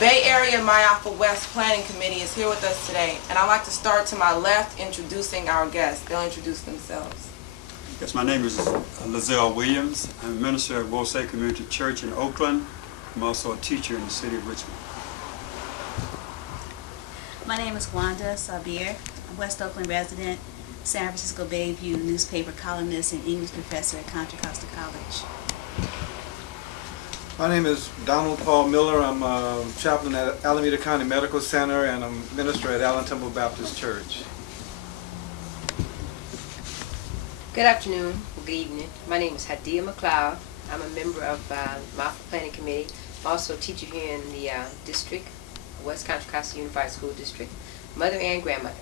Bay Area MAAFA West Planning Committee is here with us today, and I'd like to start to my left introducing our guests. They'll introduce themselves. Yes, my name is Lizelle Williams. I'm a minister at Wosay Community Church in Oakland. I'm also a teacher in the city of Richmond. My name is Wanda Sabir. I'm a West Oakland resident, San Francisco Bayview newspaper columnist, and English professor at Contra Costa College. My name is Donald Paul Miller. I'm a chaplain at Alameda County Medical Center, and I'm a minister at Allen Temple Baptist Church. Good afternoon, or good evening. My name is Hadia McLeod. I'm a member of MAAFA Planning Committee. I'm also a teacher here in the district, West Contra Costa Unified School District, mother and grandmother.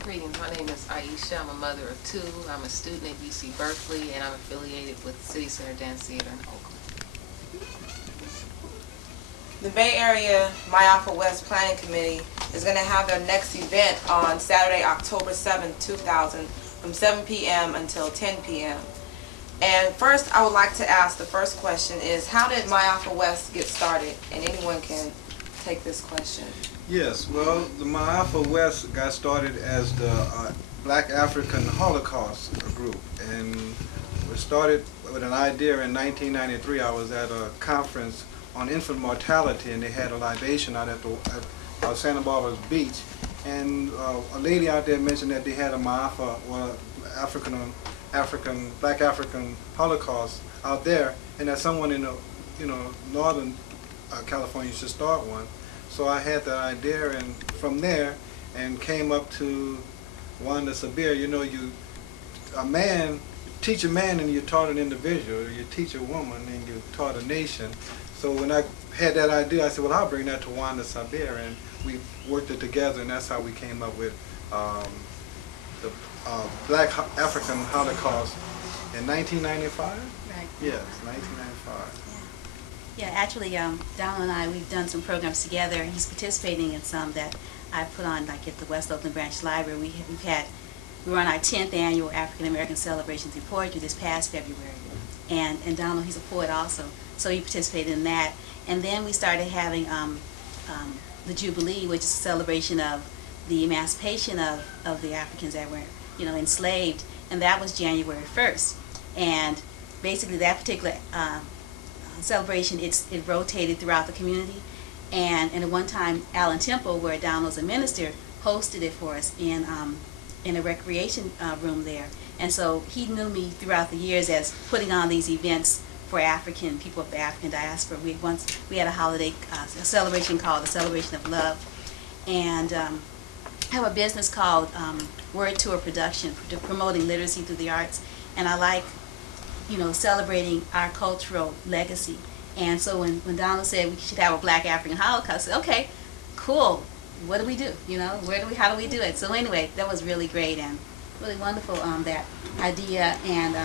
Greetings, my name is Aisha. I'm a mother of two. I'm a student at UC Berkeley, and I'm affiliated with City Center Dance Theater in Oakland. The Bay Area MAAFA West Planning Committee is going to have their next event on Saturday, October 7th, 2000, from 7 p.m. until 10 p.m. And first, I would like to ask, the first question is, how did MAAFA West get started? And anyone can take this question. Yes, well, the MAAFA West got started as the Black African Holocaust group, and we started with an idea in 1993. I was at a conference on infant mortality, and they had a libation out at Santa Barbara's beach, and a lady out there mentioned that they had a MAAFA, well, Black African Holocaust out there, and that someone in northern California should start one. So I had that idea, and from there, and came up to Wanda Sabir. You know, you teach a man and you taught an individual. You teach a woman and you taught a nation. So when I had that idea, I said, well, I'll bring that to Wanda Sabir, and we worked it together, and that's how we came up with the Black African Holocaust in 1995. Right. Yes, 1995. Yeah, actually, Donald and I, we've done some programs together. He's participating in some that I put on, like at the West Oakland Branch Library. We were on our 10th annual African American Celebrations in Poetry this past February. And Donald, he's a poet also, so he participated in that. And then we started having the Jubilee, which is a celebration of the emancipation of the Africans that were, enslaved, and that was January 1st. And basically that particular celebration, it rotated throughout the community, and at one time Allen Temple, where Donald was a minister, hosted it for us in a recreation room there. And so he knew me throughout the years as putting on these events for African people of the African diaspora. We had a holiday a celebration called the Celebration of Love, and I have a business called Word Tour Production, promoting literacy through the arts, and I like celebrating our cultural legacy. And so when Donald said we should have a Black African Holocaust, I said, okay, cool, what do we do? How do we do it? So anyway, that was really great and really wonderful, that idea. And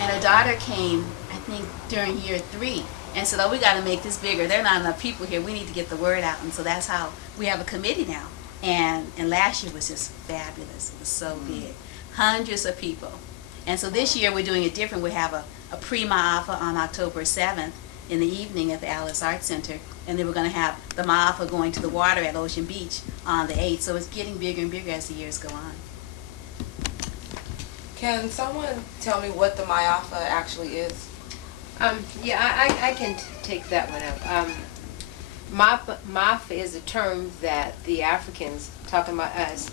our daughter came, I think, during year 3, and said, oh, we got to make this bigger. There are not enough people here. We need to get the word out. And so that's how we have a committee now. And last year was just fabulous. It was so big. Hundreds of people. And so this year we're doing it different. We have a pre-MAAFA on October 7th in the evening at the Alice Art Center. And then we're going to have the MAAFA going to the water at Ocean Beach on the 8th. So it's getting bigger and bigger as the years go on. Can someone tell me what the MAAFA actually is? Yeah, I can take that one up. MAAFA is a term that the Africans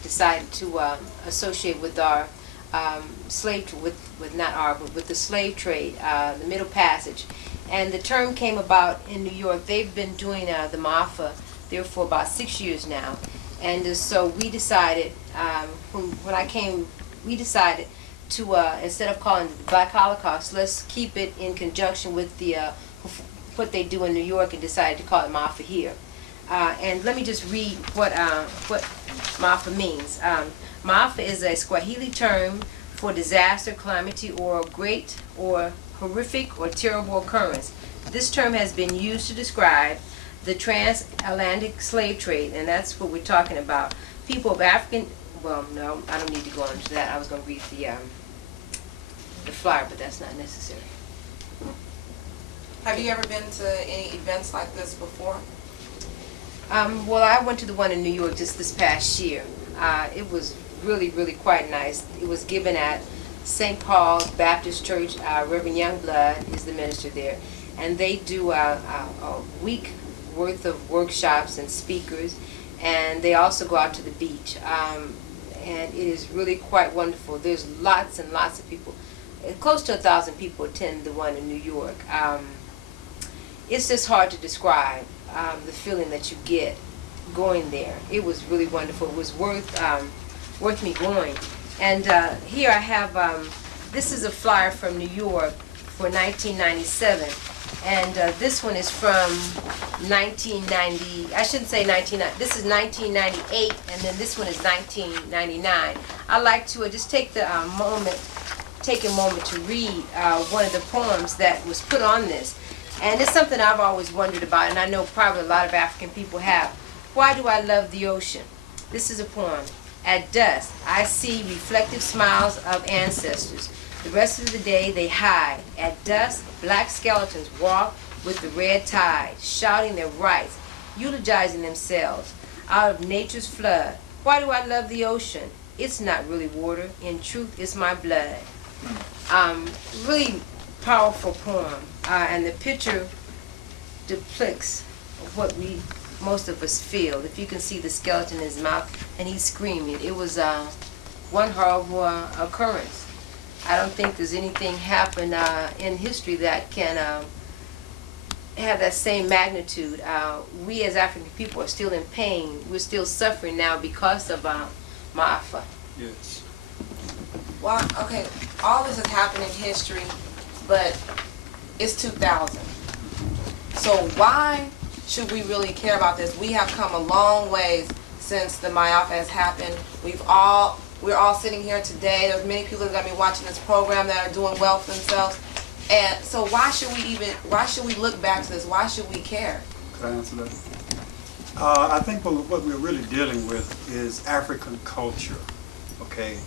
decided to associate with our with the slave trade, the Middle Passage. And the term came about in New York. They've been doing the MAAFA there for about 6 years now. And so we decided, when I came, we decided to, instead of calling it the Black Holocaust, let's keep it in conjunction with the what they do in New York, and decided to call it MAAFA here. And let me just read what MAAFA means. MAAFA is a Swahili term for disaster, calamity, or great or horrific or terrible occurrence. This term has been used to describe the transatlantic slave trade, and that's what we're talking about. People of African, well, no, I don't need to go into that. I was going to read the flyer, but that's not necessary. Have you ever been to any events like this before? Well, I went to the one in New York just this past year. It was really, really quite nice. It was given at St. Paul's Baptist Church. Reverend Youngblood is the minister there. And they do a week worth of workshops and speakers. And they also go out to the beach. And it is really quite wonderful. There's lots and lots of people. Close to 1,000 people attend the one in New York. It's just hard to describe the feeling that you get going there. It was really wonderful. It was worth me going. And here I have, this is a flyer from New York for 1997. And this one is from 1990, I shouldn't say 1990, this is 1998, and then this one is 1999. I'd like to just take a moment to read one of the poems that was put on this. And it's something I've always wondered about, and I know probably a lot of African people have. Why do I love the ocean? This is a poem. At dusk, I see reflective smiles of ancestors. The rest of the day they hide. At dusk, black skeletons walk with the red tide, shouting their rights, eulogizing themselves out of nature's flood. Why do I love the ocean? It's not really water. In truth, it's my blood. Really powerful poem. And the picture depicts what most of us feel. If you can see the skeleton in his mouth and he's screaming. It was one horrible occurrence. I don't think there's anything happened in history that can have that same magnitude. We as African people are still in pain. We're still suffering now because of MAAFA. Yes. Well, okay, all this has happened in history, but it's 2000. So why should we really care about this? We have come a long ways since the MAAFA has happened. We're all sitting here today. There's many people that are going to be watching this program that are doing well for themselves. And so why should we look back to this? Why should we care? Could I answer that? I think what we're really dealing with is African culture, okay?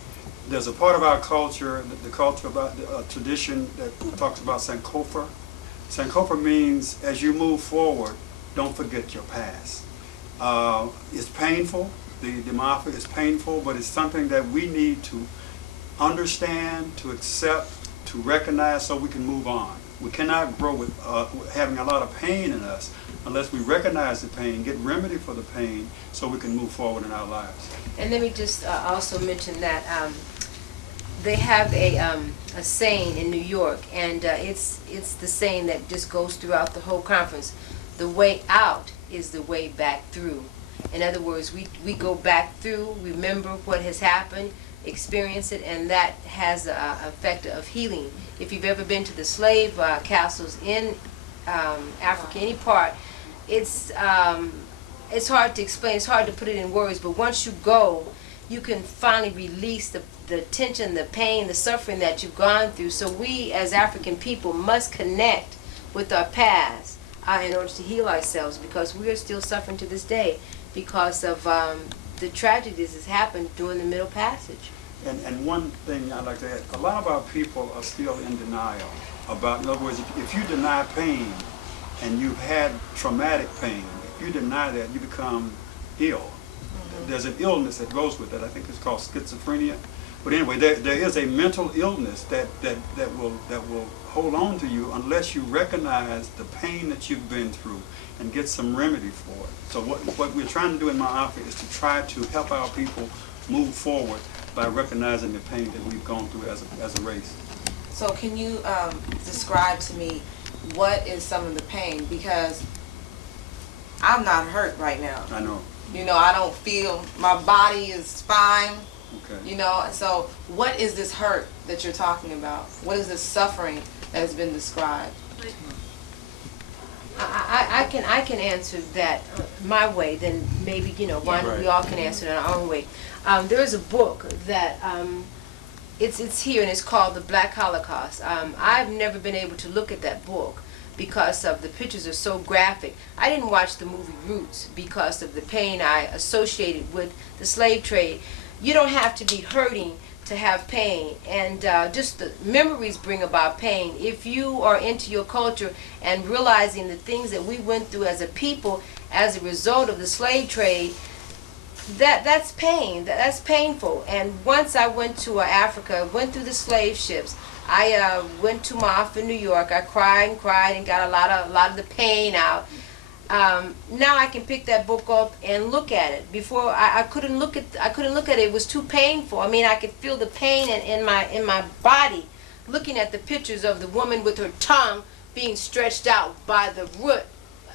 There's a part of our culture, the culture about the tradition that talks about Sankofa. Sankofa means as you move forward, don't forget your past. It's painful. The MAAFA is painful, but it's something that we need to understand, to accept, to recognize so we can move on. We cannot grow with having a lot of pain in us unless we recognize the pain, get remedy for the pain so we can move forward in our lives. And let me just also mention that they have a saying in New York, and it's the saying that just goes throughout the whole conference. The way out is the way back through. In other words, we go back through, remember what has happened, experience it, and that has an effect of healing. If you've ever been to the slave castles in Africa, any part, it's hard to explain, it's hard to put it in words, but once you go, you can finally release the tension, the pain, the suffering that you've gone through. So we as African people must connect with our past in order to heal ourselves, because we are still suffering to this day because of the tragedies that's happened during the Middle Passage. And one thing I'd like to add, a lot of our people are still in denial about, in other words, if you deny pain and you've had traumatic pain, if you deny that, you become ill. Mm-hmm. There's an illness that goes with that. I think it's called schizophrenia. But anyway, there is a mental illness that will hold on to you unless you recognize the pain that you've been through and get some remedy for it. So what we're trying to do in MAAFA is to try to help our people move forward by recognizing the pain that we've gone through as a race. So can you describe to me what is some of the pain? Because I'm not hurt right now. I know. You know, I don't feel, my body is fine. Okay. You know, so what is this hurt that you're talking about? What is this suffering that has been described? I can answer that my way, then maybe, you know, why don't we all can answer it in our own way. There is a book that it's here, and it's called The Black Holocaust. I've never been able to look at that book because of the pictures are so graphic. I didn't watch the movie Roots because of the pain I associated with the slave trade. You don't have to be hurting to have pain, and just the memories bring about pain. If you are into your culture and realizing the things that we went through as a people as a result of the slave trade, that's pain. That's painful. And once I went to Africa, went through the slave ships. I went to MAAFA, New York. I cried and got a lot of the pain out. Now I can pick that book up and look at it. Before I couldn't look at it. It was too painful. I mean, I could feel the pain in my body, looking at the pictures of the woman with her tongue being stretched out by the root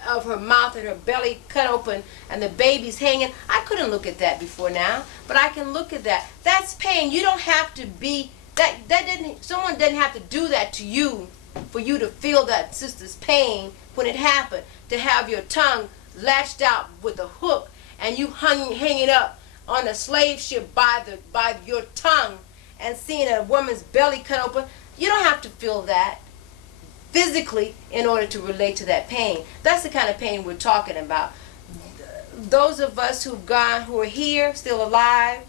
of her mouth and her belly cut open and the baby's hanging. I couldn't look at that before now, but I can look at that. That's pain. You don't have to be someone doesn't have to do that to you for you to feel that sister's pain when it happened. To have your tongue latched out with a hook and you hang it up on a slave ship by your tongue and seeing a woman's belly cut open, you don't have to feel that physically in order to relate to that pain. That's the kind of pain we're talking about. Those of us who are here, still alive,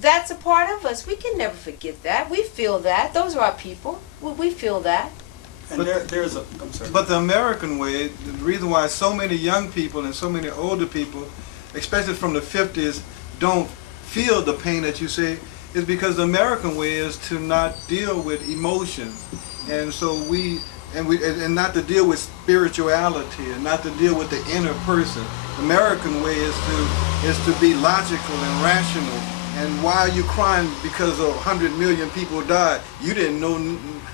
that's a part of us. We can never forget that. We feel that. Those are our people. We feel that. And there's a, I'm sorry. But the American way, the reason why so many young people and so many older people, especially from the 50s, don't feel the pain that you say, is because the American way is to not deal with emotion. And so and not to deal with spirituality and not to deal with the inner person. The American way is to be logical and rational. And why are you crying because 100 million people died? You didn't know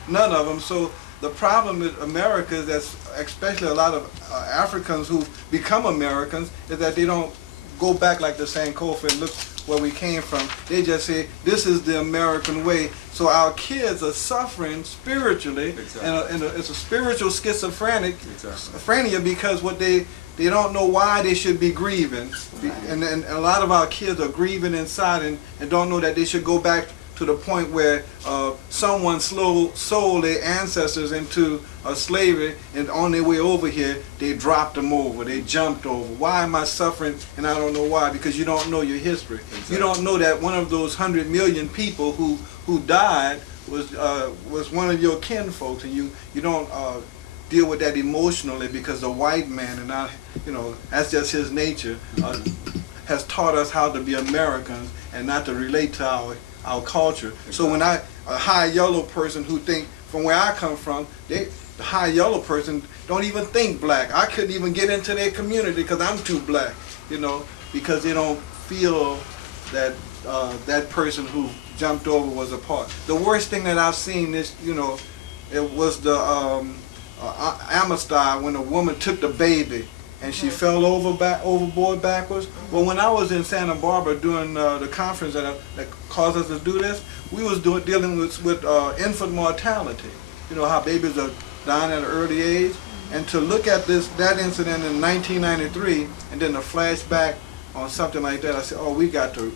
none of them. So the problem with America is that, especially a lot of Africans who become Americans, is that they don't go back like the Sankofa and look where we came from. They just say, this is the American way. So our kids are suffering spiritually, exactly. and it's a spiritual schizophrenia, exactly. Because what they don't know why they should be grieving. Right. And a lot of our kids are grieving inside and don't know that they should go back to the point where someone sold their ancestors into slavery, and on their way over here, they dropped them over, they jumped over. Why am I suffering and I don't know why? Because you don't know your history. Exactly. You don't know that one of those 100 million people who died was one of your kinfolks, and you don't deal with that emotionally because the white man, and that's just his nature, has taught us how to be Americans and not to relate to our culture. Exactly. So when a high yellow person who think, from where I come from, the high yellow person don't even think black. I couldn't even get into their community because I'm too black, because they don't feel that that person who jumped over was a part. The worst thing that I've seen is, it was the Amistad, when a woman took the baby and she fell overboard backwards. Well, when I was in Santa Barbara doing the conference that caused us to do this, we was dealing with infant mortality. You know how babies are dying at an early age, and to look at that incident in 1993, and then to flashback on something like that, I said, oh, we got to.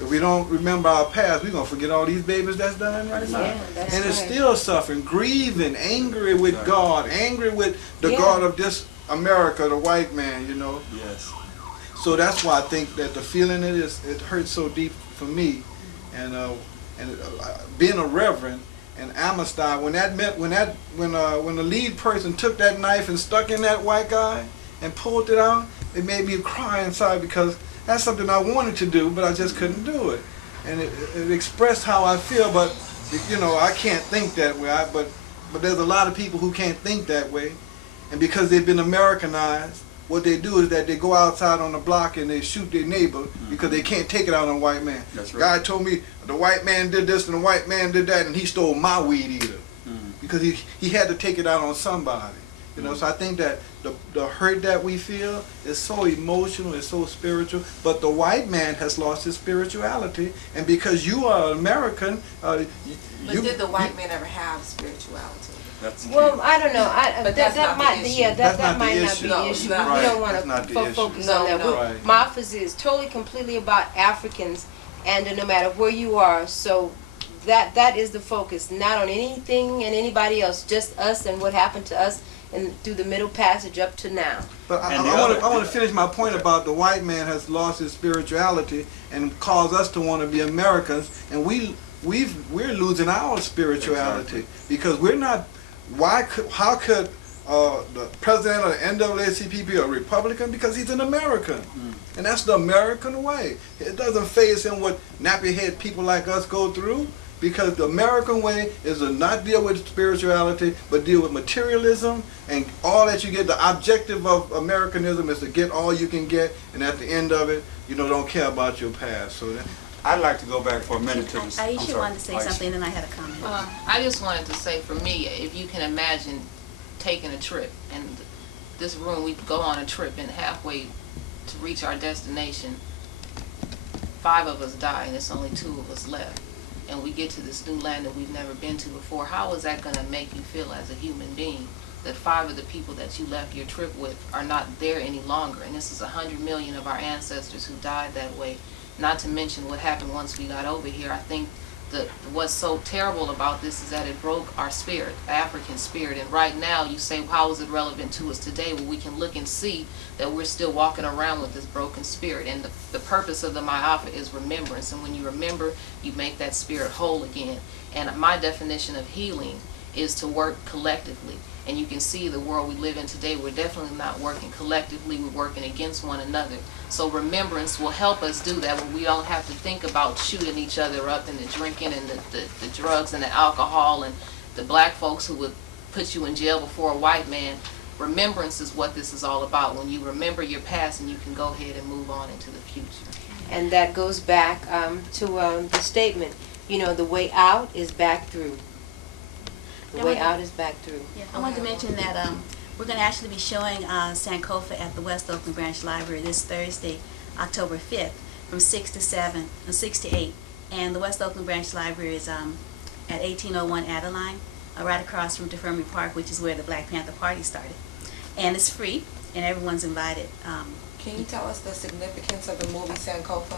If we don't remember our past, we're going to forget all these babies that's dying right now. And it's still suffering, grieving, angry with God, angry with the God of this America, the white man, Yes. So that's why I think that the feeling it hurts so deep for me. And being a reverend and Amistad, when the lead person took that knife and stuck in that white guy and pulled it out, it made me cry inside, because that's something I wanted to do, but I just couldn't do it. And it expressed how I feel, but I can't think that way. But there's a lot of people who can't think that way. And because they've been Americanized, what they do is that they go outside on the block and they shoot their neighbor because they can't take it out on a white man. That's right. Guy told me the white man did this and the white man did that, and he stole my weed eater. Because he had to take it out on somebody. So I think that the hurt that we feel is so emotional, it's so spiritual, but the white man has lost his spirituality, and because you are American, But did the white man ever have spirituality? Well, I don't know. But that might be that might not be the issue. No, we don't want to focus on that. Right. MAAFA is totally, completely about Africans, and no matter where you are. So that is the focus, not on anything and anybody else, just us and what happened to us and through the Middle Passage up to now. But I And the want other- to finish my point about the white man has lost his spirituality and caused us to want to be Americans, and we're losing our spirituality because we're not. How could the president of the NAACP be a Republican? Because he's an American, and that's the American way. It doesn't faze him what nappy-head people like us go through. Because the American way is to not deal with spirituality, but deal with materialism and all that you get. The objective of Americanism is to get all you can get, and at the end of it, don't care about your past. So I'd like to go back for a minute to this. I'm Aisha sorry. wanted to say Aisha. something, and then I had a comment. I just wanted to say, for me, if you can imagine taking a trip, and this room, we go on a trip, and halfway to reach our destination, 5 of us die, and it's only 2 of us left. And we get to this new land that we've never been to before. How is that going to make you feel as a human being? That 5 of the people that you left your trip with are not there any longer. And this is 100 million of our ancestors who died that way. Not to mention what happened once we got over here. I think what's so terrible about this is that it broke our spirit, African spirit. And right now you say, how is it relevant to us today? Well, we can look and see that we're still walking around with this broken spirit. And the purpose of the MAAFA is remembrance. And when you remember, you make that spirit whole again. And my definition of healing is to work collectively. And you can see the world we live in today, we're definitely not working collectively, we're working against one another. So remembrance will help us do that, when we don't have to think about shooting each other up and the drinking and the drugs and the alcohol and the black folks who would put you in jail before a white man. Remembrance is what this is all about. When you remember your past, and you can go ahead and move on into the future. And that goes back to the statement, the way out is back through. The way out is back through. Yeah, I wanted to mention that we're going to actually be showing Sankofa at the West Oakland Branch Library this Thursday, October 5th, from 6 to 8. And the West Oakland Branch Library is at 1801 Adeline, right across from DeFermi Park, which is where the Black Panther Party started. And it's free, and everyone's invited. Can you tell us the significance of the movie Sankofa?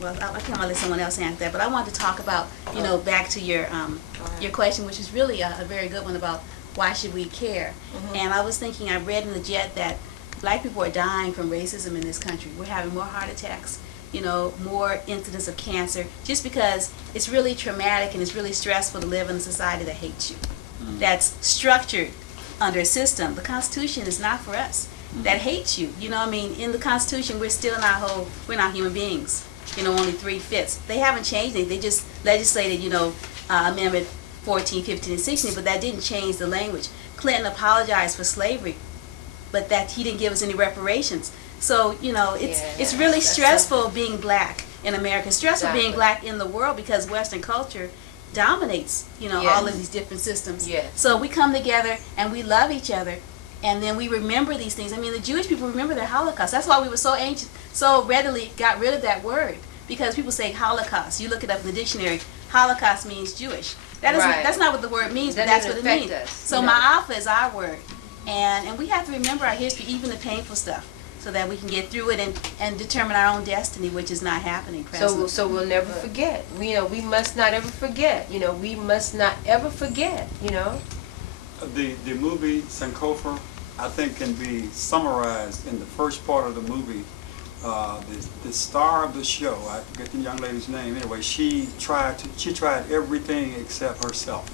Well, I can't let someone else answer that, but I wanted to talk about, back to your question, which is really a very good one about why should we care. And I was thinking, I read in the Jet that black people are dying from racism in this country. We're having more heart attacks, more incidents of cancer, just because it's really traumatic and it's really stressful to live in a society that hates you, that's structured under a system. The Constitution is not for us, that hates you. In the Constitution, we're still not whole, we're not human beings. Only 3/5. They haven't changed it. They just legislated, Amendment 14, 15, and 16, but that didn't change the language. Clinton apologized for slavery, but that he didn't give us any reparations. So, it's really stressful being black in America. It's stressful being black in the world because Western culture dominates, all of these different systems. Yes. So we come together and we love each other. And then we remember these things. The Jewish people remember their Holocaust. That's why we were so anxious, so readily got rid of that word. Because people say Holocaust. You look it up in the dictionary. Holocaust means Jewish. That's not what the word means, but that's what it means. So MAAFA is our word. And we have to remember our history, even the painful stuff, so that we can get through it and determine our own destiny, which is not happening presently. So we'll never forget. We must not ever forget. We must not ever forget, The movie Sankofa, I think, can be summarized in the first part of the movie. The star of the show, I forget the young lady's name. Anyway, she tried everything except herself.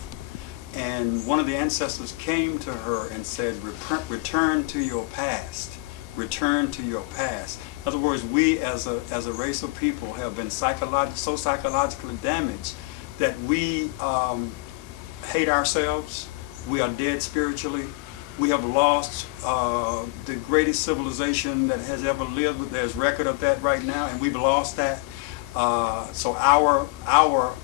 And one of the ancestors came to her and said, "Return to your past. Return to your past." In other words, we as a race of people have been so psychologically damaged that we hate ourselves. We are dead spiritually. We have lost the greatest civilization that has ever lived. There's record of that right now, and we've lost that. So our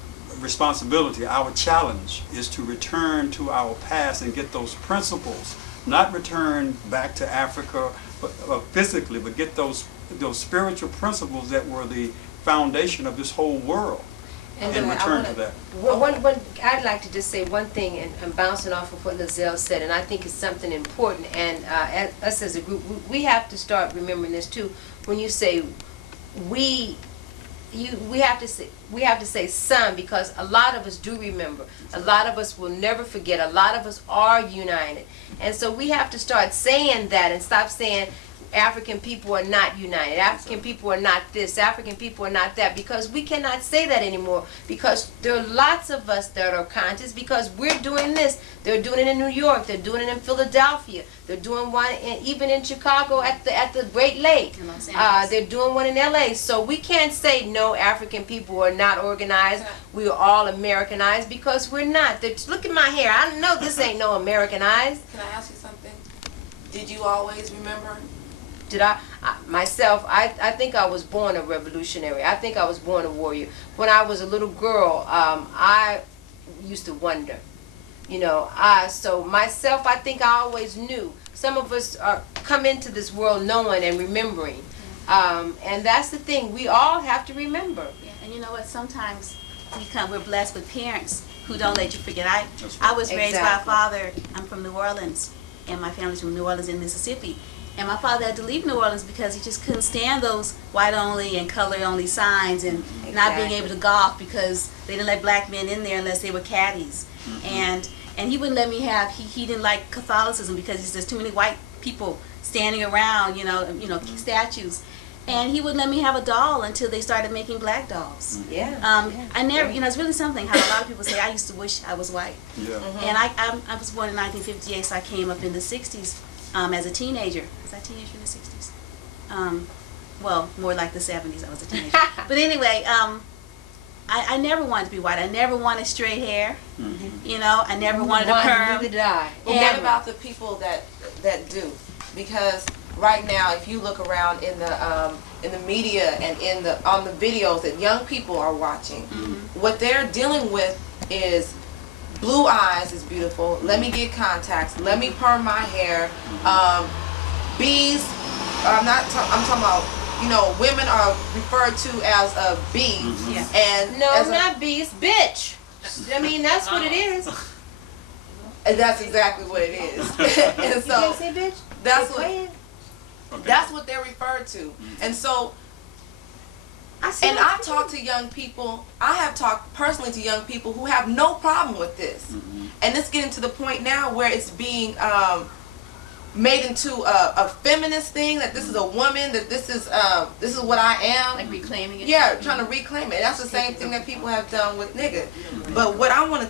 responsibility, our challenge, is to return to our past and get those principles. Not return back to Africa physically, but get those spiritual principles that were the foundation of this whole world. And return to that. I'd like to just say one thing, and I'm bouncing off of what Lizelle said, and I think it's something important. And us as a group, we have to start remembering this too. When you say we, we have to say some, because a lot of us do remember. A lot of us will never forget. A lot of us are united. And so we have to start saying that and stop saying African people are not united. African people are not this. African people are not that. Because we cannot say that anymore. Because there are lots of us that are conscious, because we're doing this. They're doing it in New York. They're doing it in Philadelphia. They're doing one even in Chicago at the Great Lake. In Los Angeles. They're doing one in LA. So we can't say no, African people are not organized. We are all Americanized, because we're not. Look at my hair. I know this ain't no Americanized. Can I ask you something? Did you always remember? Did myself, I think I was born a revolutionary. I think I was born a warrior. When I was a little girl, I used to wonder, so myself, I think I always knew. Some of us come into this world knowing and remembering. And that's the thing, we all have to remember. Yeah, and you know what? Sometimes we're blessed with parents who don't let you forget. I was raised by a Exactly. father. I'm from New Orleans, and my family's from New Orleans in Mississippi. And my father had to leave New Orleans because he just couldn't stand those white-only and color-only signs, and not being able to golf because they didn't let black men in there unless they were caddies. And he wouldn't let me have. He didn't like Catholicism because he says there's too many white people standing around, statues. And he wouldn't let me have a doll until they started making black dolls. Yeah. I never, it's really something how a lot of people say, I used to wish I was white. Yeah. And I was born in 1958, so I came up in the 60s as a teenager. Was I a teenager in the 60s? Well, more like the 70s, I was a teenager. But anyway, I never wanted to be white. I never wanted straight hair. I never wanted a perm. Neither did I. Well, what about the people that do? Because right now, if you look around in the media and on the videos that young people are watching, what they're dealing with is blue eyes is beautiful. Let me get contacts. Let me perm my hair. Bees. I'm talking about. Women are referred to as a bee. Yeah. And No, as not beast, bitch. I mean, that's what it is. and that's exactly what it is. And You so can't say bitch? that's Go what. ahead. That's what they're referred to. And so, and I've talked to young people, I have talked personally to young people who have no problem with this. And it's getting to the point now where it's being made into a feminist thing, that this is a woman, that this is what I am. Like reclaiming it. Yeah, trying to reclaim it. That's the same thing that people have done with nigga. But what I want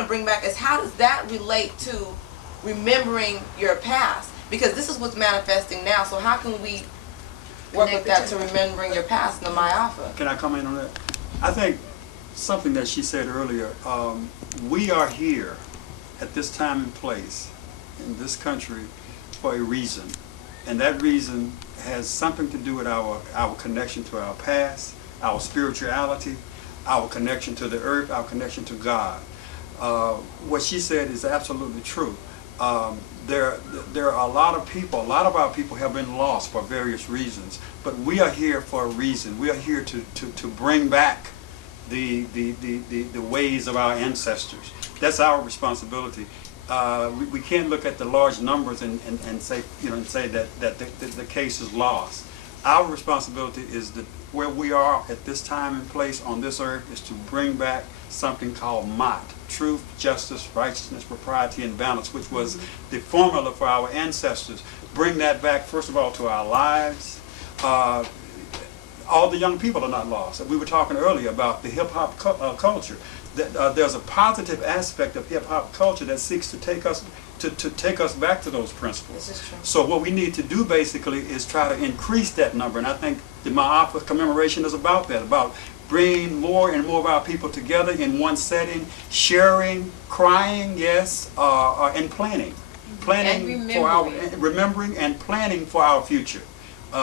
to bring back is, how does that relate to remembering your past? Because this is what's manifesting now. So how can we work with that to remembering your past in the MAAFA? Can I comment on that? I think something that she said earlier, we are here at this time and place in this country for a reason. And that reason has something to do with our connection to our past, our spirituality, our connection to the earth, our connection to God. What she said is absolutely true. There are a lot of our people have been lost for various reasons, but we are here for a reason. We are here to bring back the ways of our ancestors. That's our responsibility. We can't look at the large numbers and say that the case is lost. Our responsibility is that where we are at this time and place on this earth is to bring back something called MAAFA, truth, justice, righteousness, propriety, and balance, which was the formula for our ancestors. Bring that back, first of all, to our lives. All the young people are not lost. We were talking earlier about the hip-hop culture. There's a positive aspect of hip-hop culture that seeks to take us back to those principles. This is true. So what we need to do basically is try to increase that number, and I think the MAAFA commemoration is about that, about bringing more and more of our people together in one setting, sharing, crying, yes, and planning. And Remembering and planning for our future.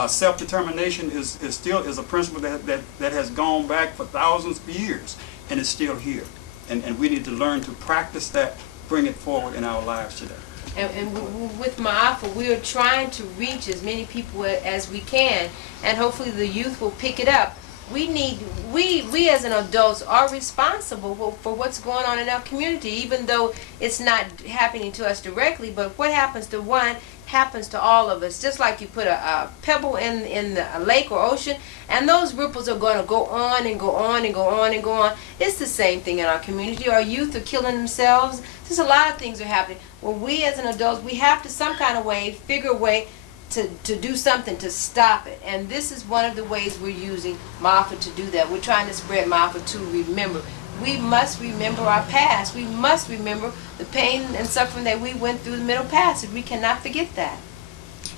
Self-determination is still a principle that has gone back for thousands of years, and it's still here. And we need to learn to practice that, bring it forward in our lives today. And with MAAFA, we are trying to reach as many people as we can, and hopefully the youth will pick it up. we as an adults are responsible for what's going on in our community, even though it's not happening to us directly. But what happens to one happens to all of us. Just like you put a pebble in a lake or ocean, and those ripples are going to go on and go on and go on and go on. It's the same thing in our community. Our youth are killing themselves. There's a lot of things are happening. Well, we as an adult, we have to some kind of way, figure a way to do something to stop it. And this is one of the ways we're using MAAFA to do that. We're trying to spread MAAFA to remember. We must remember our past. We must remember the pain and suffering that we went through the Middle Passage. We cannot forget that.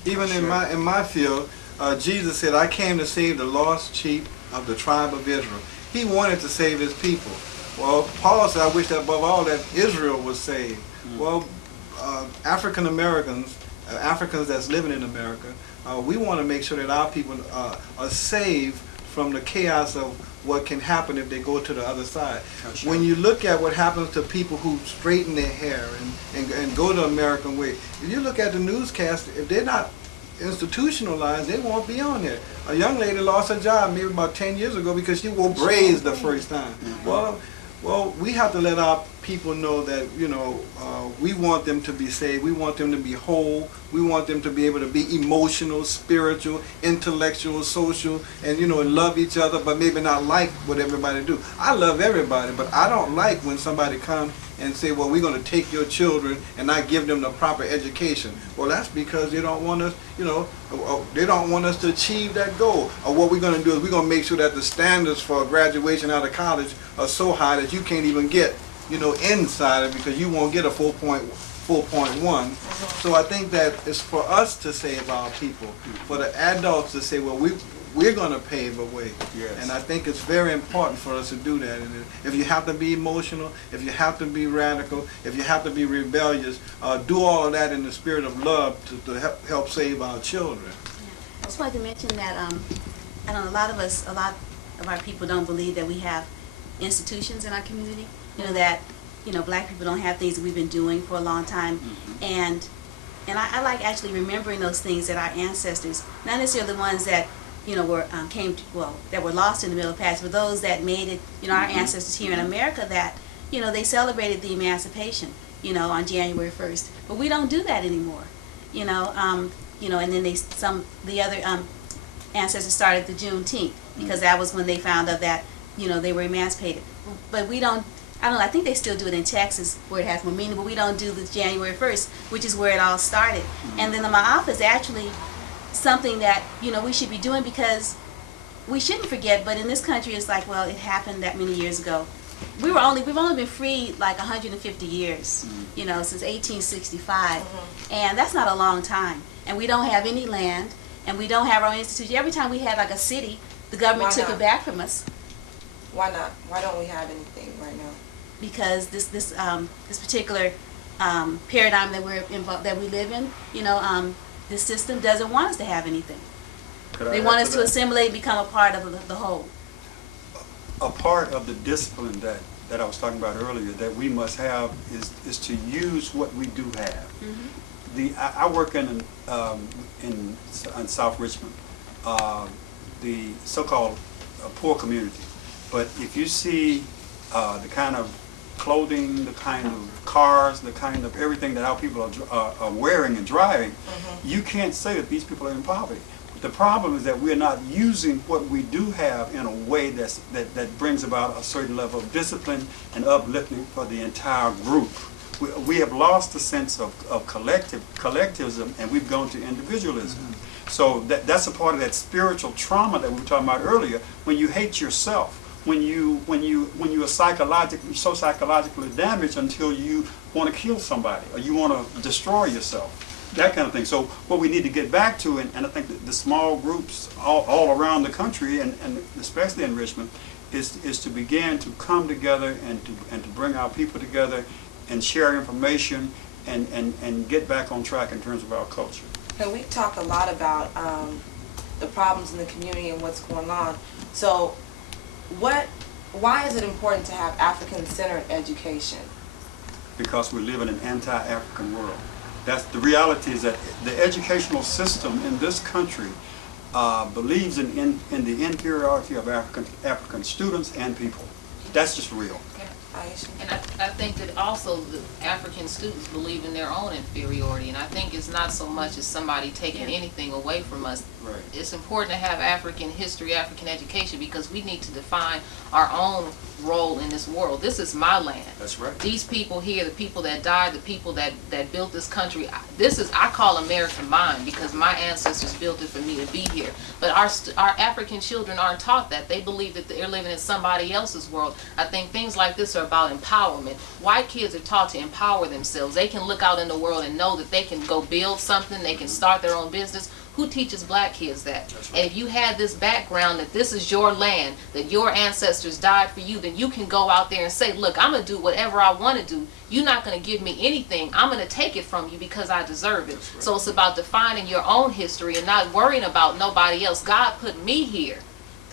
Even in my field, Jesus said, "I came to save the lost sheep of the tribe of Israel." He wanted to save his people. Well, Paul said, "I wish that above all that Israel was saved." Well, African Americans, Africans that's living in America, we want to make sure that our people are saved from the chaos of what can happen if they go to the other side. Sure. When you look at what happens to people who straighten their hair and go the American way, if you look at the newscast, if they're not institutionalized, they won't be on there. A young lady lost her job maybe about 10 years ago because she wore braids the first time. Well, we have to let our people know that, we want them to be saved. We want them to be whole. We want them to be able to be emotional, spiritual, intellectual, social, and, love each other, but maybe not like what everybody do. I love everybody, but I don't like when somebody comes and say, well, we're going to take your children and not give them the proper education. Well, that's because they don't want us, they don't want us to achieve that goal. Or what we're going to do is we're going to make sure that the standards for graduation out of college are so high that you can't even get, inside it because you won't get a 4.1. So I think that it's for us to save our people, for the adults to say, well, we're going to pave a way. Yes. And I think it's very important for us to do that. And if you have to be emotional, if you have to be radical, if you have to be rebellious, do all of that in the spirit of love to help save our children. Yeah. I just wanted to mention that I don't know, a lot of our people don't believe that we have institutions in our community. That black people don't have things that we've been doing for a long time, and I like actually remembering those things that our ancestors, not necessarily the ones that that were lost in the Middle Passage, but those that made it. Our ancestors here in America that they celebrated the emancipation on January 1st, but we don't do that anymore. And then the other ancestors started the Juneteenth because that was when they found out that they were emancipated, but we don't. I don't know, I think they still do it in Texas where it has more meaning, but we don't do the January 1st, which is where it all started. And then the MAAFA is actually something that, we should be doing because we shouldn't forget, but in this country it's like, well, it happened that many years ago. We've only been free like 150 years, since 1865. And that's not a long time. And we don't have any land, and we don't have our own institution. Every time we had like a city, the government took it back from us. Why not? Why don't we have anything right now? Because this particular paradigm that we're involved, that we live in, this system doesn't want us to have anything. They want us to assimilate and become a part of the whole. A part of the discipline that I was talking about earlier that we must have is to use what we do have. I work in South Richmond, the so-called poor community. But if you see the kind of clothing, the kind of cars, the kind of everything that our people are wearing and driving, you can't say that these people are in poverty. But the problem is that we're not using what we do have in a way that brings about a certain level of discipline and uplifting for the entire group. We have lost the sense of collectivism, and we've gone to individualism. So that's a part of that spiritual trauma that we were talking about earlier. When you hate yourself, when you are so psychologically damaged until you want to kill somebody or you want to destroy yourself, that kind of thing. So what we need to get back to, and I think the small groups all around the country, and especially in Richmond, is to begin to come together and to bring our people together and share information and get back on track in terms of our culture. And we talk a lot about the problems in the community and what's going on. So why is it important to have African-centered education? Because we live in an anti-African world. That's the reality, is that the educational system in this country believes in the inferiority of African students and people. That's just real. And I think that also the African students believe in their own inferiority, and I think it's not so much as somebody taking anything away from us. Right. It's important to have African history, African education, because we need to define our own role in this world. This is my land. That's right. These people here, the people that died, the people that built this country, I call America mine because my ancestors built it for me to be here. But our African children aren't taught that. They believe that they're living in somebody else's world. I think things like this are about empowerment. White kids are taught to empower themselves. They can look out in the world and know that they can go build something, they can start their own business. Who teaches black kids that? That's right. And if you had this background that this is your land, that your ancestors died for you, then you can go out there and say, look, I'm going to do whatever I want to do. You're not going to give me anything. I'm going to take it from you because I deserve it. Right. So it's about defining your own history and not worrying about nobody else. God put me here,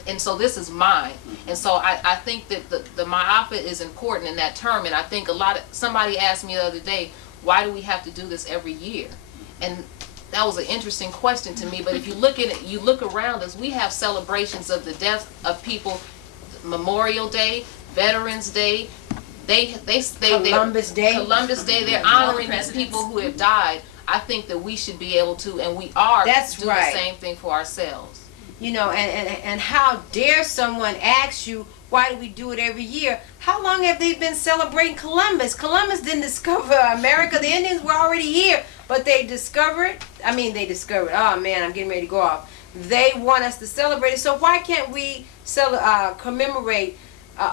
and so this is mine. And so I think that the MAAFA is important in that term. And I think somebody asked me the other day, why do we have to do this every year? And that was an interesting question to me, but if you look at it, you look around us, we have celebrations of the death of people, Memorial Day, Veterans Day, Columbus Day, they're honoring these people who have died. I think that we should be able to, and we are, That's do right. the same thing for ourselves. You know, and how dare someone ask you, why do we do it every year? How long have they been celebrating Columbus? Columbus didn't discover America. The Indians were already here, but they discovered, oh man, I'm getting ready to go off. They want us to celebrate it, so why can't we commemorate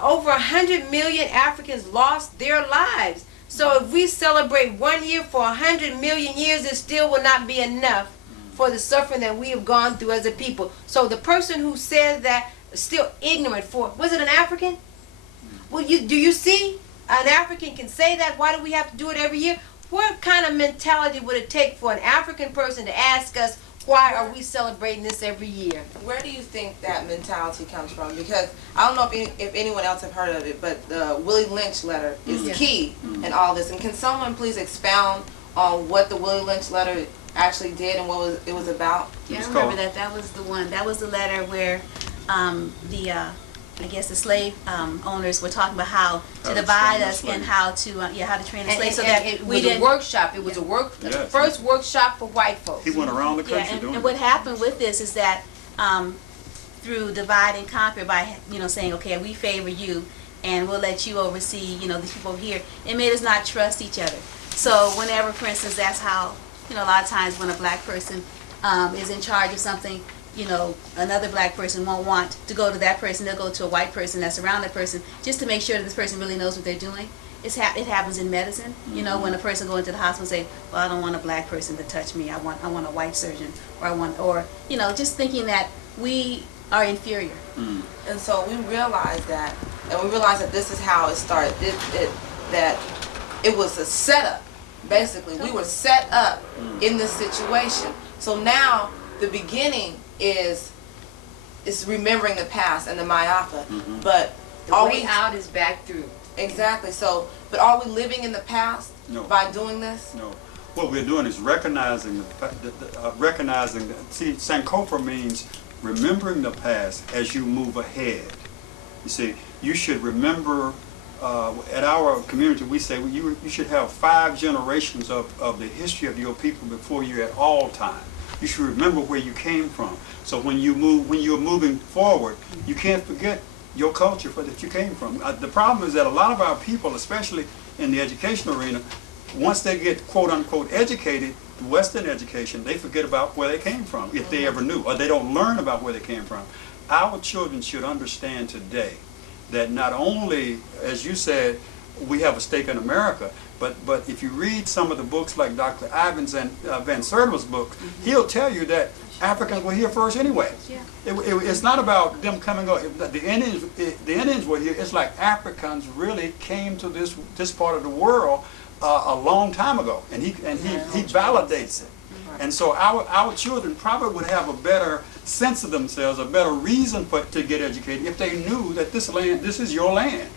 over 100 million Africans lost their lives? So if we celebrate 1 year for 100 million years, it still will not be enough for the suffering that we have gone through as a people. So the person who said that is still ignorant for, was it an African? Well, do you see? An African can say that. Why do we have to do it every year? What kind of mentality would it take for an African person to ask us, why are we celebrating this every year? Where do you think that mentality comes from? Because I don't know if anyone else have heard of it, but the Willie Lynch letter is key in all this. And can someone please expound on what the Willie Lynch letter actually did and what it was about? Yeah, I remember that. That was the one. That was the letter where I guess the slave owners were talking about how to divide us and how to train the slaves, so that it we was didn't. a workshop. It was the first workshop for white folks. He went around the country doing and what happened with this is that through divide and conquer, by saying, okay, we favor you and we'll let you oversee these people over here, it made us not trust each other. So whenever, for instance, that's how a lot of times when a black person is in charge of something, another black person won't want to go to that person. They'll go to a white person that's around that person just to make sure that this person really knows what they're doing. It happens in medicine. When a person goes into the hospital and say, well, I don't want a black person to touch me. I want a white surgeon, or just thinking that we are inferior. And so we realized that, and we realized that this is how it started. That it was a setup. Basically, we were set up in this situation. So now the beginning is remembering the past and the MAAFA, but The way out is back through. Exactly. So, but are we living in the past by doing this? No. What we're doing is recognizing recognizing that. See, Sankofa means remembering the past as you move ahead. You see, you should remember. At our community, we say you should have 5 generations of the history of your people before you at all time. You should remember where you came from. So when you're moving forward, you can't forget your culture that you came from. The problem is that a lot of our people, especially in the educational arena, once they get quote unquote educated, Western education, they forget about where they came from, if they ever knew, or they don't learn about where they came from. Our children should understand today that not only, as you said, we have a stake in America, but if you read some of the books like Dr. Ivins and Van Sertler's books, he'll tell you that Africans were here first anyway. It's not about them coming over. The Indians were here. It's like Africans really came to this part of the world a long time ago, and he validates it. And so our children probably would have a better sense of themselves, a better reason to get educated if they knew that this is your land.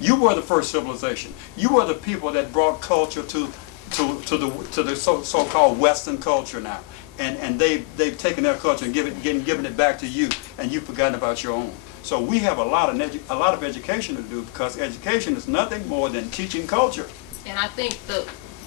You were the first civilization. You were the people that brought culture to the so-called Western culture now. and they've taken their culture and given it back to you, and you've forgotten about your own. So we have a lot of education to do, because education is nothing more than teaching culture. And I think the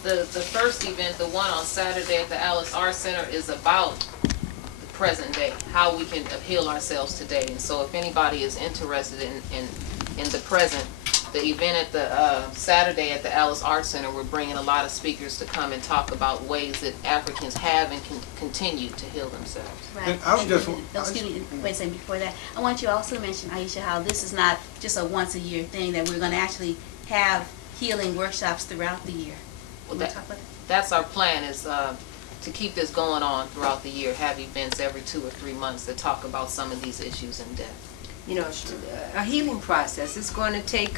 first event, the one on Saturday at the Alice Art Center, is about the present day, how we can heal ourselves today. And so if anybody is interested in the present, the event at the Saturday at the Alice Art Center, we're bringing a lot of speakers to come and talk about ways that Africans have and can continue to heal themselves. Right. And I was just- Excuse me, wait a second, before that, I want you to also mention, Aisha, how this is not just a once-a-year thing, that we're going to actually have healing workshops throughout the year. Well, You wanna talk about that? That's our plan, is to keep this going on throughout the year, have events every 2 or 3 months that talk about some of these issues in depth. You know, a healing process. It's going to take,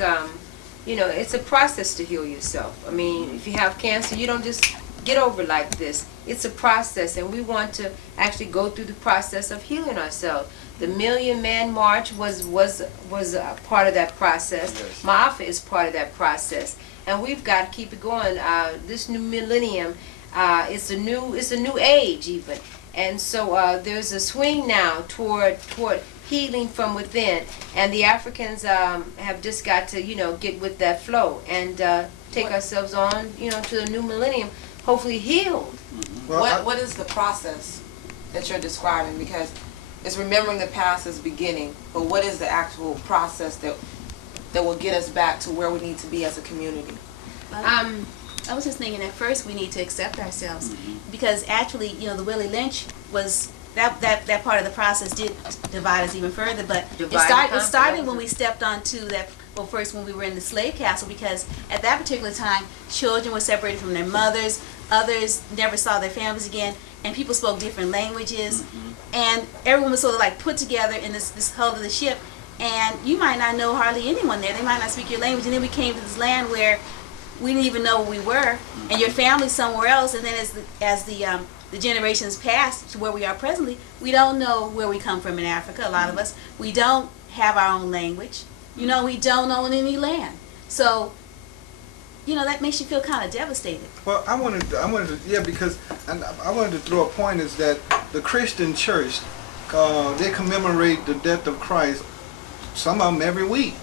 you know, it's a process to heal yourself. I mean, if you have cancer, you don't just get over like this. It's a process, and we want to actually go through the process of healing ourselves. The Million Man March was a part of that process. Yes. MAAFA is part of that process, and we've got to keep it going. This new millennium, it's a new age even, and so there's a swing now toward healing from within, and the Africans have just got to, you know, get with that flow and take ourselves on, you know, to the new millennium, hopefully healed. Well, What is the process that you're describing? Because it's remembering the past as beginning, but what is the actual process that will get us back to where we need to be as a community? I was just thinking at first we need to accept ourselves, because actually, you know, the Willie Lynch was that part of the process did divide us even further, but it started when we stepped onto that. Well, first when we were in the slave castle, because at that particular time, children were separated from their mothers, others never saw their families again, and people spoke different languages, and everyone was sort of like put together in this hull of the ship, and you might not know hardly anyone there. They might not speak your language, and then we came to this land where we didn't even know where we were, and your family's somewhere else, and then as the generations passed to where we are presently, we don't know where we come from in Africa, a lot of us. We don't have our own language. You know, we don't own any land. So, you know, that makes you feel kind of devastated. Well, I wanted to, yeah, because I wanted to throw a point is that the Christian church, they commemorate the death of Christ, some of them every week.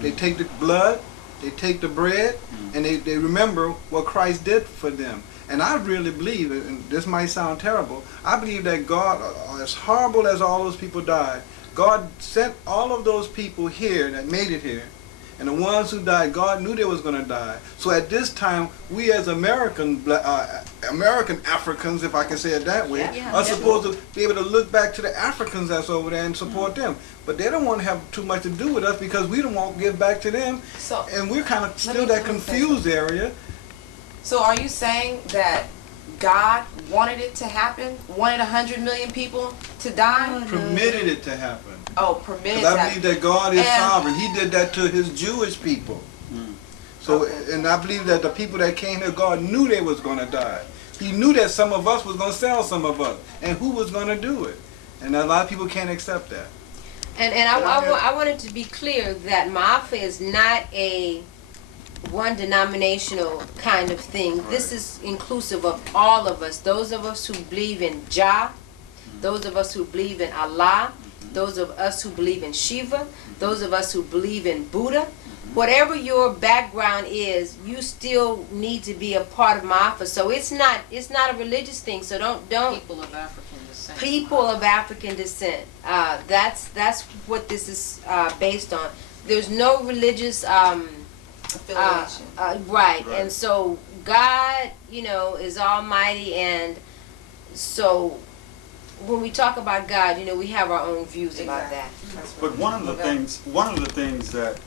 They take the blood, they take the bread, and they remember what Christ did for them. And I really believe, and this might sound terrible, I believe that God, as horrible as all those people died, God sent all of those people here that made it here. And the ones who died, God knew they was going to die. So at this time, we as American Africans, if I can say it that way, are supposed to be able to look back to the Africans that's over there and support them. But they don't want to have too much to do with us because we don't want to give back to them. So, and we're kind of still that confused area. So are you saying that God wanted it to happen? Wanted 100 million people to die? Permitted it to happen. Oh, permitted Because I that. believe that God is And- sovereign. He did that to his Jewish people. So, and I believe that the people that came here, God knew they was going to die. He knew that some of us was going to sell some of us. And who was going to do it? And a lot of people can't accept that. And I wanted to be clear that MAAFA is not a one denominational kind of thing. This is inclusive of all of us. Those of us who believe in Jah, those of us who believe in Allah, those of us who believe in Shiva, those of us who believe in Buddha. Whatever your background is, you still need to be a part of MAAFA. So it's not a religious thing. So don't People of African descent. people of African descent. That's what this is based on. There's no religious Affiliation. right. And so God, you know, is almighty, and so when we talk about God, you know, we have our own views about that. That's But right. one of the things that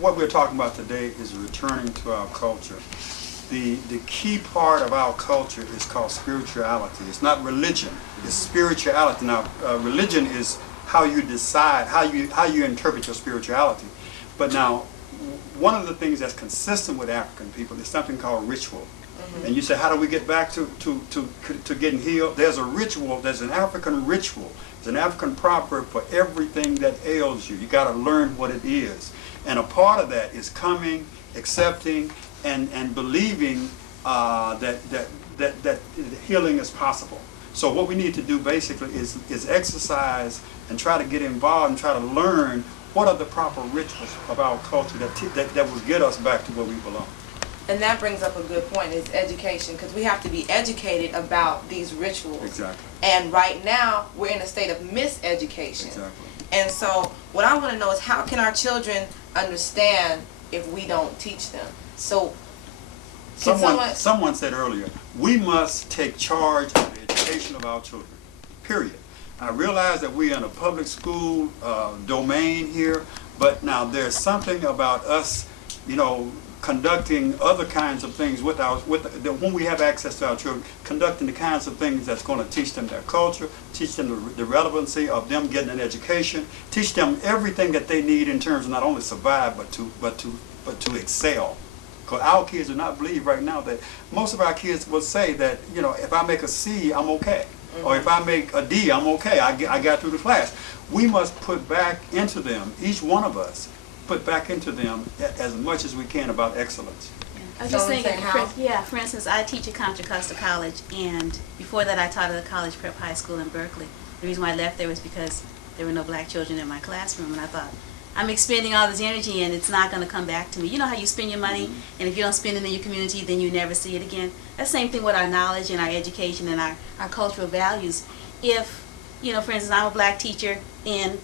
what we're talking about today is returning to our culture. The key part of our culture is called spirituality. It's not religion. It's spirituality. Now, religion is how you decide, how you interpret your spirituality. But now, one of the things that's consistent with African people is something called ritual. And you say, how do we get back to getting healed? There's a ritual. There's an African ritual. There's an African proverb for everything that ails you. You got to learn what it is. And a part of that is coming, accepting, and believing that healing is possible. So what we need to do basically is exercise and try to get involved and try to learn what are the proper rituals of our culture that will get us back to where we belong. And that brings up a good point, is education, because we have to be educated about these rituals. Exactly. And right now, we're in a state of miseducation. Exactly. And so what I want to know is, how can our children understand if we don't teach them? So can Someone said earlier, we must take charge of the education of our children, period. I realize that we're in a public school domain here, but now there's something about us, conducting other kinds of things when we have access to our children, conducting the kinds of things that's going to teach them their culture, teach them the relevancy of them getting an education, teach them everything that they need in terms of not only survive but to excel. Because our kids do not believe right now that most of our kids will say that if I make a C, I'm okay, or if I make a D, I'm okay. I got through the class. We must put back into them, each one of us, put back into them as much as we can about excellence. I was just So thinking, how? for instance, I teach at Contra Costa College, and before that I taught at a college prep high school in Berkeley. The reason why I left there was because there were no black children in my classroom, and I thought, I'm expending all this energy and it's not going to come back to me. You know how you spend your money, and if you don't spend it in your community, then you never see it again. That's the same thing with our knowledge and our education and our cultural values. If, for instance, I'm a black teacher in,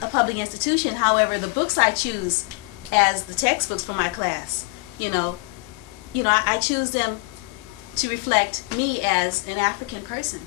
a public institution, however, the books I choose as the textbooks for my class, I choose them to reflect me as an African person.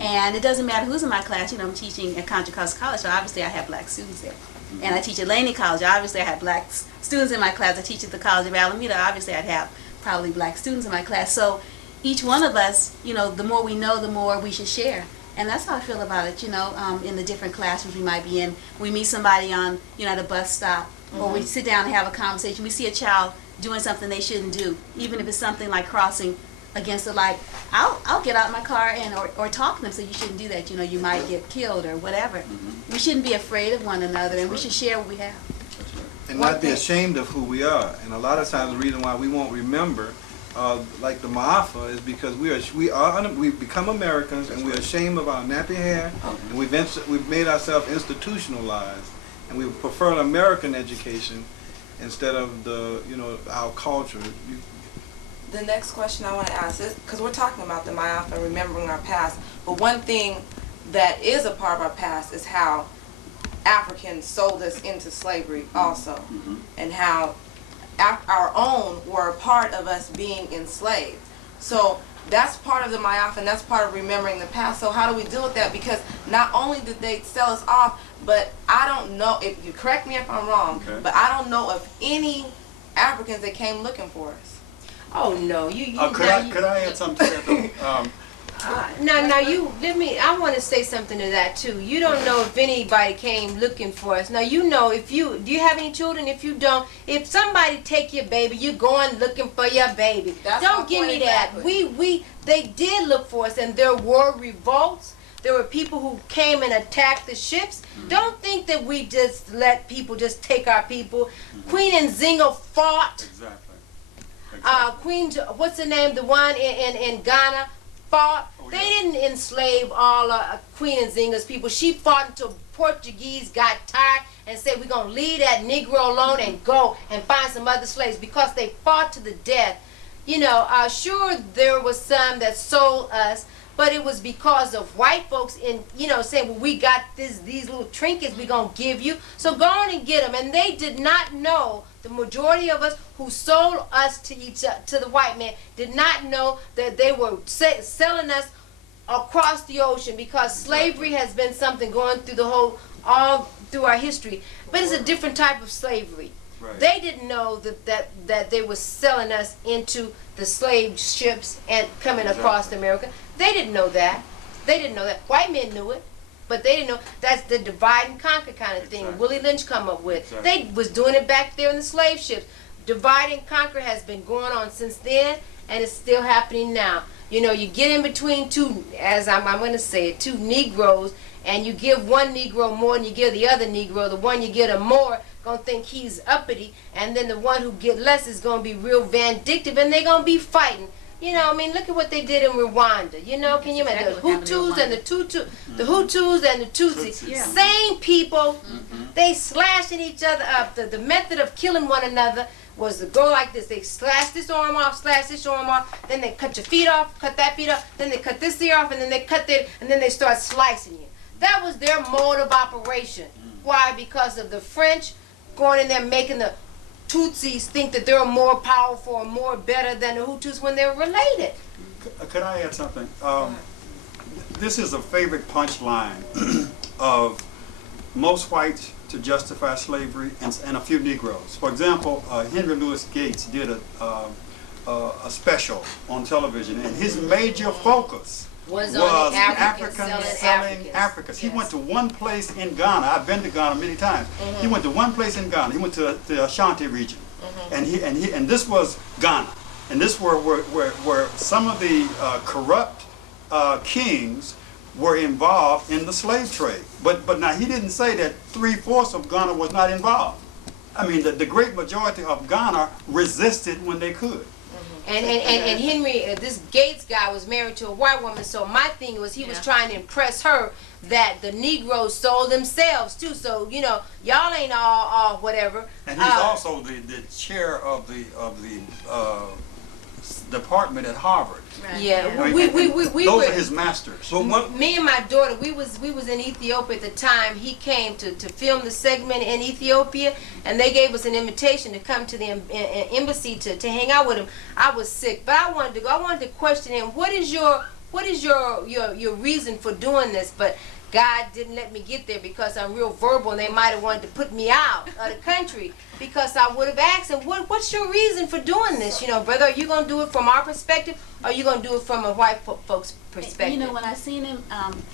And it doesn't matter who's in my class. I'm teaching at Contra Costa College, so obviously I have black students there. And I teach at Laney College. Obviously I have black students in my class. I teach at the College of Alameda. Obviously I'd have probably black students in my class. So each one of us, the more we know, the more we should share. And that's how I feel about it, in the different classrooms we might be in. We meet somebody on, at a bus stop, or we sit down and have a conversation. We see a child doing something they shouldn't do, even if it's something like crossing against the light. I'll get out of my car and or talk to them, so you shouldn't do that. You might get killed or whatever. We shouldn't be afraid of one another, and we should share what we have. And not be ashamed of who we are. And a lot of times the reason why we won't remember, like the MAAFA, is because we become Americans and we're ashamed of our nappy hair, and we've made ourselves institutionalized, and we prefer an American education instead of our culture. The next question I want to ask is, because we're talking about the MAAFA and remembering our past, but one thing that is a part of our past is how Africans sold us into slavery also, and how our own were a part of us being enslaved. So that's part of the MAAFA, and that's part of remembering the past. So how do we deal with that? Because not only did they sell us off, but I don't know, if you correct me if I'm wrong, but I don't know of any Africans that came looking for us. Oh no, Could I add something to that though? I want to say something to that too. You don't know if anybody came looking for us. Now do you have any children? If you don't, if somebody take your baby, you're going looking for your baby. Don't give me that. They did look for us, and there were revolts. There were people who came and attacked the ships. Don't think that we just let people just take our people. Queen Nzinga fought. Exactly. Queen, what's her name? The one in Ghana fought. They didn't enslave all Queen Nzinga's people. She fought until Portuguese got tired and said, we're going to leave that Negro alone and go and find some other slaves, because they fought to the death. Sure, there was some that sold us, but it was because of white folks saying, well, we got these little trinkets we're going to give you, so go on and get them. And they did not know, the majority of us who sold us to the white man did not know that they were selling us across the ocean, because slavery has been something going through all through our history, but it's a different type of slavery. Right. They didn't know that they were selling us into the slave ships and coming across America. They didn't know that. White men knew it, but they didn't know. That's the divide and conquer kind of thing Willie Lynch come up with. They was doing it back there in the slave ships. Divide and conquer has been going on since then, and it's still happening now. You get in between two, as I'm going to say it, two Negroes, and you give one Negro more than you give the other Negro. The one you give him more, gonna think he's uppity, and then the one who get less is gonna be real vindictive, and they're gonna be fighting. You know, I mean, look at what they did in Rwanda. You know, can you imagine the Hutus and the the Hutus and the Tutsis, Yeah. same people, they slashing each other up. The method of killing one another was to go like this. They slash this arm off, slash this arm off, then they cut your feet off, cut that feet off, then they cut this ear off, and then they cut their, and then they start slicing you. That was their mode of operation. Why? Because of the French going in there making the Tutsis think that they're more powerful or more better than the Hutus when they're related. Could I add something? This is a favorite punchline of most whites to justify slavery and a few Negroes. For example, Henry Louis Gates did a special on television, and his major focus Was on the Africans Africans selling Africans. He went to one place in Ghana. I've been to Ghana many times. He went to one place in Ghana. He went to the Ashanti region, and this was Ghana, and this where some of the corrupt kings were involved in the slave trade. But now he didn't say that 3/4 of Ghana was not involved. I mean, the great majority of Ghana resisted when they could. And Henry, this Gates guy was married to a white woman, so my thing was he was trying to impress her that the Negroes sold themselves too. So, you know, y'all ain't all whatever. And he's also the chair of the department at Harvard. Right. Yeah, I mean, we those were, are his masters. But one, me and my daughter, we was in Ethiopia at the time. He came to film the segment in Ethiopia, and they gave us an invitation to come to the embassy to hang out with him. I was sick, but I wanted to go. I wanted to question him. What is your reason for doing this? But God didn't let me get there because I'm real verbal, and they might have wanted to put me out of the country because I would have asked him, what's your reason for doing this? You know, brother, are you going to do it from our perspective, or are you going to do it from a white folks' perspective? You know, when I seen him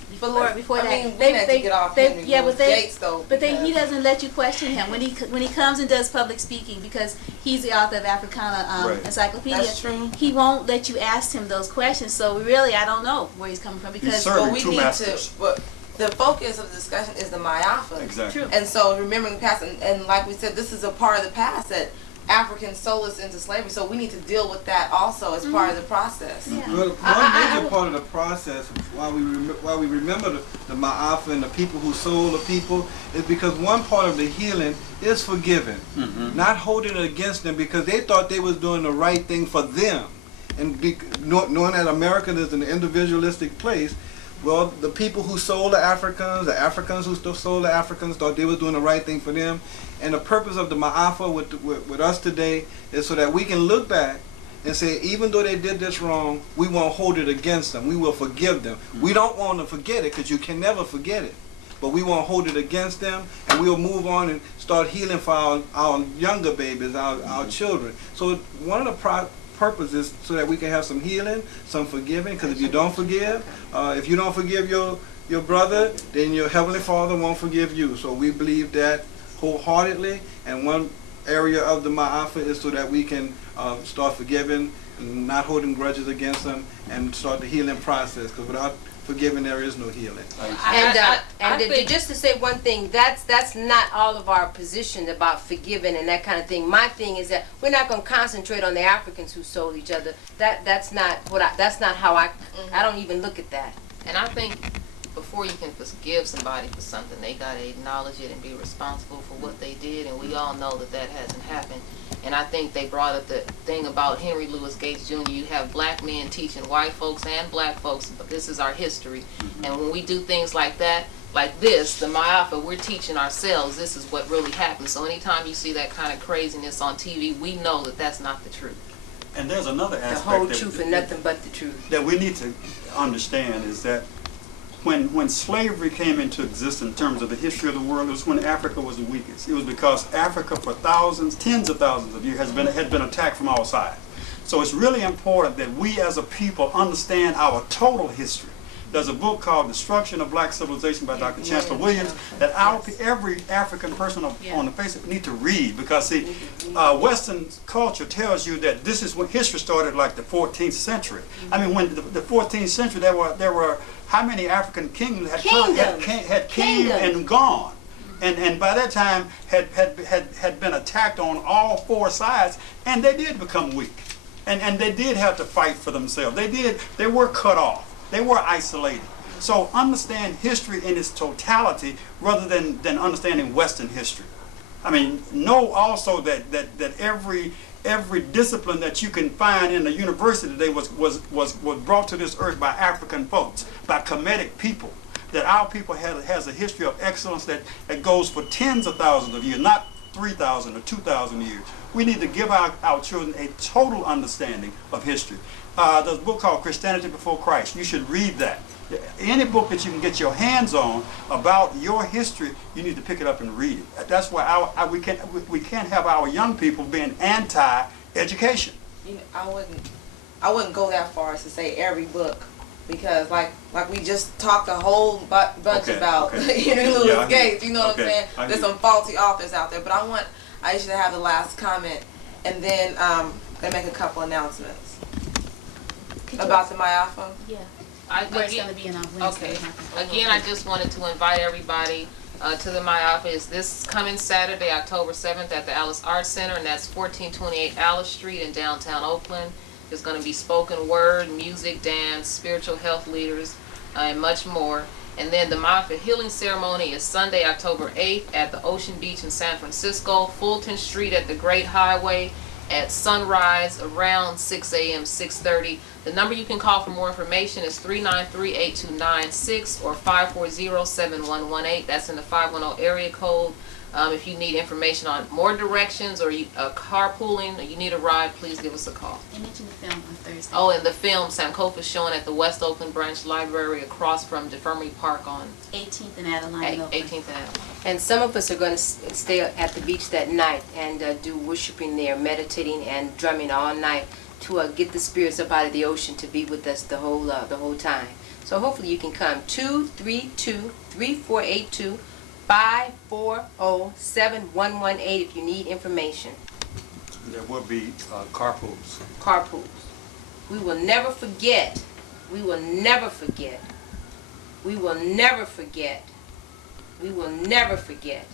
before I that, mean, we had to get off Henry Louis Gates, though, he doesn't let you question him when he comes and does public speaking, because he's the author of Africana Right. Encyclopedia. That's true. He won't let you ask him those questions. So really, I don't know where he's coming from, He's because serving But we two need masters. to. The focus of the discussion is the MAAFA. Exactly. True. And so remembering the past, and like we said, this is a part of the past that Africans sold us into slavery. So we need to deal with that also as part of the process. Yeah. well, one major part of the process why we remember the MAAFA and the people who sold the people is because one part of the healing is forgiving, not holding it against them because they thought they was doing the right thing for them, and knowing that America is an individualistic place. Well, the people who sold the Africans who still sold the Africans thought they was doing the right thing for them. And the purpose of the MAAFA with us today is so that we can look back and say, even though they did this wrong, we won't hold it against them. We will forgive them. We don't want to forget it because you can never forget it. But we won't hold it against them, and we'll move on and start healing for our younger babies, our children. So one of the purposes so that we can have some healing, some forgiving, because if you don't forgive your brother, then your Heavenly Father won't forgive you. So we believe that wholeheartedly, and one area of the MAAFA is so that we can start forgiving and not holding grudges against them and start the healing process, because without forgiving there is no healing. And just to say one thing, that's not all of our position about forgiving and that kind of thing. My thing is that we're not going to concentrate on the Africans who sold each other. That's not how I don't even look at that. And I think before you can forgive somebody for something, they got to acknowledge it and be responsible for what they did, and we all know that hasn't happened. And I think they brought up the thing about Henry Louis Gates Jr. You have black men teaching white folks and black folks, but this is our history. And when we do things like that, like this, the MAAFA, we're teaching ourselves this is what really happened. So anytime you see that kind of craziness on TV, we know that that's not the truth. And there's another The aspect whole truth and nothing but the truth. that we need to understand is that when slavery came into existence in terms of the history of the world, it was when Africa was the weakest. It was because Africa for thousands, tens of thousands of years had been attacked from all sides. So it's really important that we as a people understand our total history. There's a book called Destruction of Black Civilization by Dr. Chancellor Williams that every African person on the face of it need to read, because see, Western culture tells you that this is when history started, like the 14th century. I mean, when the 14th century, there were how many African kingdoms had came and gone. and by that time had been attacked on all four sides, and they did become weak, and they did have to fight for themselves. They were cut off. They were isolated. So understand history in its totality rather than understanding Western history. I mean, know also that every discipline that you can find in the university today was brought to this earth by African folks, by Kemetic people. That our people has a history of excellence that goes for tens of thousands of years, not 3,000 or 2,000 years. We need to give our children a total understanding of history. There's a book called Christianity Before Christ. You should read that. Any book that you can get your hands on about your history, you need to pick it up and read it. That's why we can't have our young people being anti-education. You know, I wouldn't go that far as to say every book, because like we just talked a whole bunch about Henry Louis Gates. You know what I'm saying? There's some faulty authors out there, but I want Aisha to have the last comment, and then they make a couple announcements about the MAAFA. Yeah. Where it's going to be on Wednesday. Okay. Again, I just wanted to invite everybody to the MAAFA. Is this coming Saturday, October 7th at the Alice Arts Center, and that's 1428 Alice Street in downtown Oakland. There's going to be spoken word, music, dance, spiritual health leaders, and much more. And then the MAAFA healing ceremony is Sunday, October 8th at the Ocean Beach in San Francisco, Fulton Street at the Great Highway, at sunrise around 6 a.m., 6:30. The number you can call for more information is 393-8296 or 540-7118. That's in the 510 area code. If you need information on more directions or carpooling or you need a ride, please give us a call. They mentioned the film on Thursday. Oh, and the film, Sankofa, is showing at the West Oakland Branch Library across from Defirmary Park on 18th and Adeline. 18th and Adeline. And some of us are going to stay at the beach that night and do worshiping there, meditating and drumming all night to get the spirits up out of the ocean to be with us the whole time. So hopefully you can come. 232-3482. 540-7118 if you need information. There will be carpools. Carpools. We will never forget. We will never forget. We will never forget. We will never forget